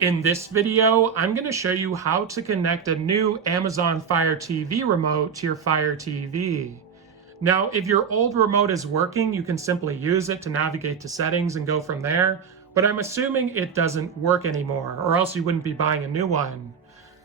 In this video, I'm going to show you how to connect a new Amazon Fire TV remote to your Fire TV. Now, if your old remote is working, you can simply use it to navigate to settings and go from there, but I'm assuming it doesn't work anymore, or else you wouldn't be buying a new one.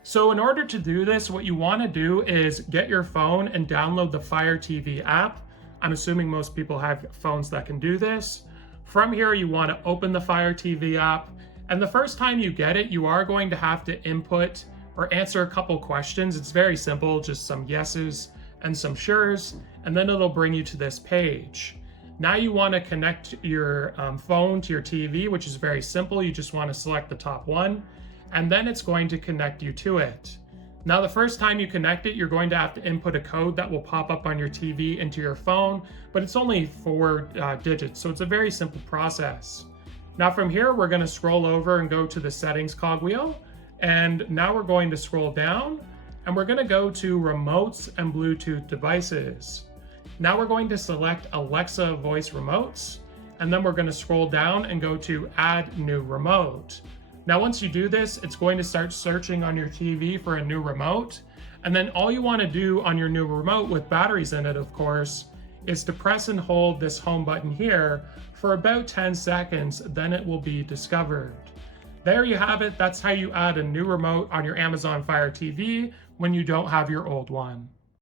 So in order to do this, what you want to do is get your phone and download the Fire TV app. I'm assuming most people have phones that can do this. From here, you want to open the Fire TV app. And the first time you get it, you are going to have to input or answer a couple questions. It's very simple, just some yeses and some sures, and then it'll bring you to this page. Now you want to connect your phone to your TV, which is very simple. You just want to select the top one, and then it's going to connect you to it. Now, the first time you connect it, you're going to have to input a code that will pop up on your TV into your phone, but it's only 4 digits, so it's a very simple process. Now from here, we're going to scroll over and go to the settings cogwheel. And now we're going to scroll down and we're going to go to remotes and Bluetooth devices. Now we're going to select Alexa voice remotes. And then we're going to scroll down and go to add new remote. Now, once you do this, it's going to start searching on your TV for a new remote. And then all you want to do on your new remote with batteries in it, of course, is to press and hold this home button here for about 10 seconds, then it will be discovered. There you have it. That's how you add a new remote on your Amazon Fire TV when you don't have your old one.